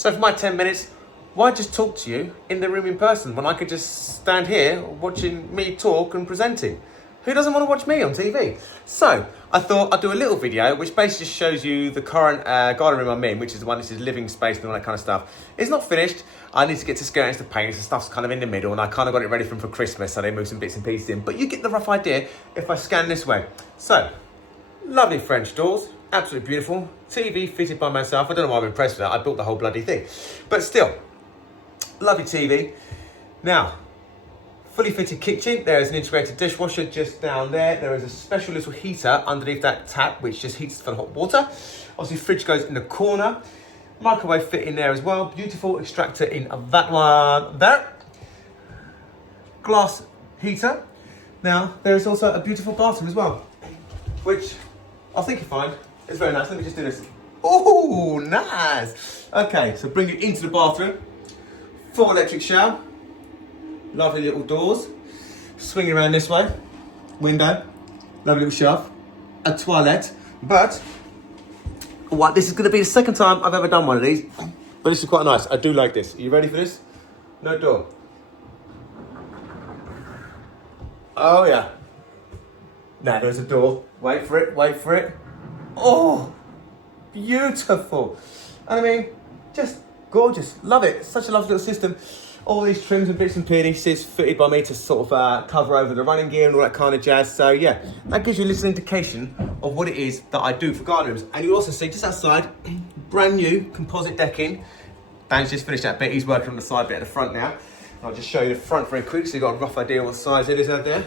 So for my 10 minutes, why just talk to you in the room in person when I could just stand here watching me talk and presenting? Who doesn't want to watch me on TV? So I thought I'd do a little video which basically just shows you the current garden room I'm in, which is the one that is living space and all that kind of stuff. It's not finished. I need to get to skirtings, the paintings and stuff's kind of in the middle, and I kind of got it ready for Christmas, so they moved some bits and pieces in. But you get the rough idea if I scan this way. So, lovely French doors, absolutely beautiful. TV fitted by myself. I don't know why I'm impressed with that. I built the whole bloody thing. But still, lovely TV. Now, fully fitted kitchen. There is an integrated dishwasher just down there. There is a special little heater underneath that tap, which just heats for the hot water. Obviously, fridge goes in the corner. Microwave fit in there as well. Beautiful extractor in that one there. Glass heater. Now, there is also a beautiful bathroom as well, which I think you find is very nice. Let me just do this. Oh, nice. Okay, so bring it into the bathroom. Full electric shower. Lovely little doors. Swinging around this way. Window. Lovely little shelf. A toilet. But what, this is going to be the second time I've ever done one of these. But this is quite nice. I do like this. Are you ready for this? No door. Oh, yeah. Now there's a door. Wait for it. Wait for it. Oh, beautiful. And I mean, just gorgeous. Love it. Such a lovely little system. All these trims and bits and pieces fitted by me to sort of cover over the running gear and all that kind of jazz. So yeah, that gives you a little indication of what it is that I do for garden rooms. And you also see just outside, brand new composite decking. Dan's just finished that bit. He's working on the side bit at the front now. I'll just show you the front very quick so you've got a rough idea what size it is out there.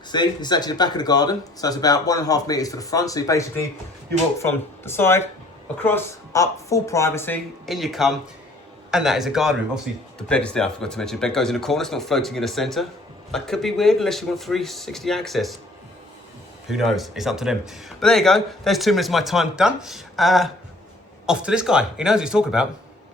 See, this is actually the back of the garden. So it's about 1.5 meters to the front. So basically you walk from the side, across, up, full privacy, in you come. And that is a garden room. Obviously, the bed is there, I forgot to mention. The bed goes in the corner, it's not floating in the centre. That could be weird unless you want 360 access. Who knows? It's up to them. But there you go. There's 2 minutes of my time done. Off to this guy. He knows what he's talking about.